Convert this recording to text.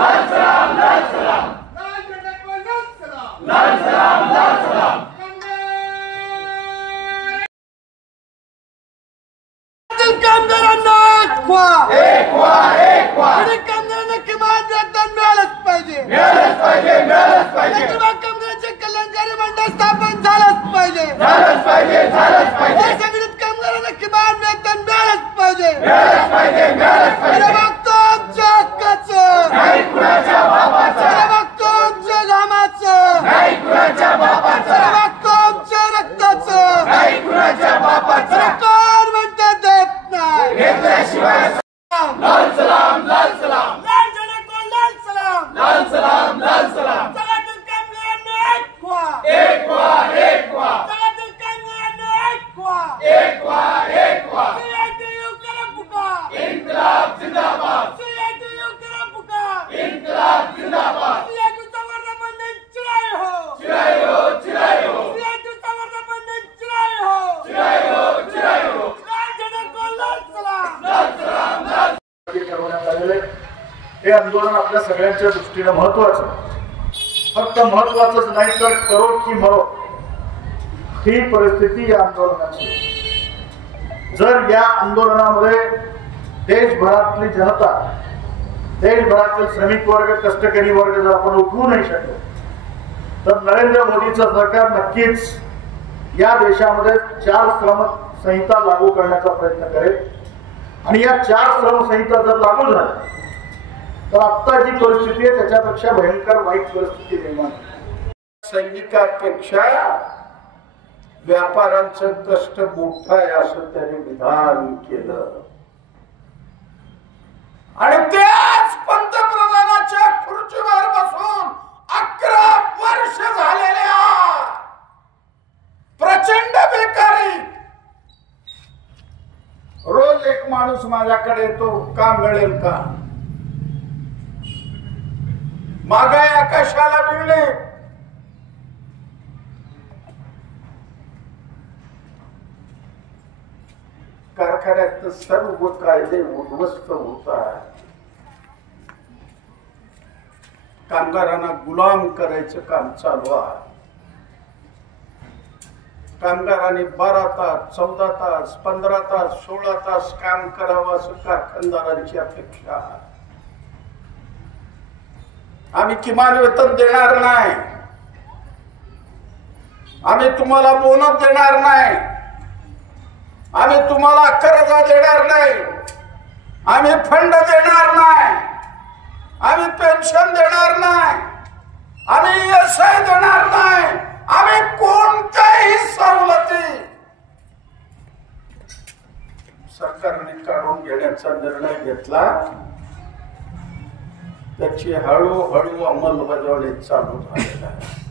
लाल सलाम लाल सलाम लाल झंडे को लाल सलाम लाल सलाम लाल सलाम कामगारांना एक व्हा कामगारांना किमान वेतन मिळालंच पाहिजे मिळालंच पाहिजे मिळालंच पाहिजे कामगारांचे कल्याणकारी मंडळ स्थापन झालंच पाहिजे झालंच पाहिजे झालंच पाहिजे संघटित कामगारांना किमान वेतन मिळालंच पाहिजे मिळालंच पाहिजे मिळालंच पाहिजे मागतो आमच्या हक्काचं नाही कुणाच्या बापाचं मागतो आमच्या घामाचं नाही कुणाच्या बापाचं मागतो आमच्या रक्ताचं नाही कुणाच्या बापाचं कोण म्हणते देत नाही घेतल्याशिवाय लाल सलाम लाल सलाम लाल झंडे को लाल सलाम लाल सलाम लाल सलाम जगातील कामगारांना एक व्हा एक व्हा जगातील कामगारांना एक व्हा एक व्हा CITU करा पुकार इन्कलाब जिंदाबाद CITU करा पुकार इन्कलाब जिंदाबाद CITU चा वर्धापन चिराय हो चिराय हो CITU चा वर्धापन चिराय हो चिराय हो लाल झंडे को लाल सलाम लाल सलाम लाल ठरवण्यात आलेले हे आंदोलन आपल्या सगळ्यांच्या दृष्टीने महत्वाचं, फक्त महत्वाचंच नाही तर करो की मरो ही परिस्थिती या आंदोलनाची. जर या आंदोलनामध्ये देशभरातली जनता, देशभरातील श्रमिक वर्ग, कष्टकरी वर्ग जर आपण उठवू नाही शकलो तर नरेंद्र मोदीचं सरकार नक्कीच या देशामध्ये 4 श्रम संहिता लागू करण्याचा प्रयत्न करेल. आणि या 4 श्रम संहिता जर लागू झाल्या तर आता जी परिस्थिती आहे त्याच्यापेक्षा भयंकर वाईट परिस्थिती निर्माण होईल. सैनिकांपेक्षा व्यापाऱ्यांचं कष्ट मोठं आहे असं त्याने विधान केलं. आणि त्याच पंतप्रधानाच्या खुर्चीवर बसून 11 वर्ष झालेल्या प्रचंड बेकारी. रोज एक माणूस माझ्याकडे येतो, का मिळेल का? महागाई आकाशाला मिळणे. कारखान्यात सर्व कायदे उद्ध्वस्त होत आहेत. कामगारांना गुलाम करायचं काम चालू आहे. कामगारांनी 12 तास, 14 तास, 15 तास, 16 तास काम करावं असं कारखानदारांची अपेक्षा आहे. आम्ही किमान वेतन देणार नाही, आम्ही तुम्हाला बोनस देणार नाही, आम्ही तुम्हाला कर्ज देणार नाही, आम्ही फंड देणार नाही, आम्ही पेन्शन देणार नाही, आम्ही ESI देणार नाही, आम्ही कोणत्याही सवलती सरकारने काढून घेण्याचा निर्णय घेतला. त्याची हळूहळू अंमलबजावणी चालू झालेली आहे.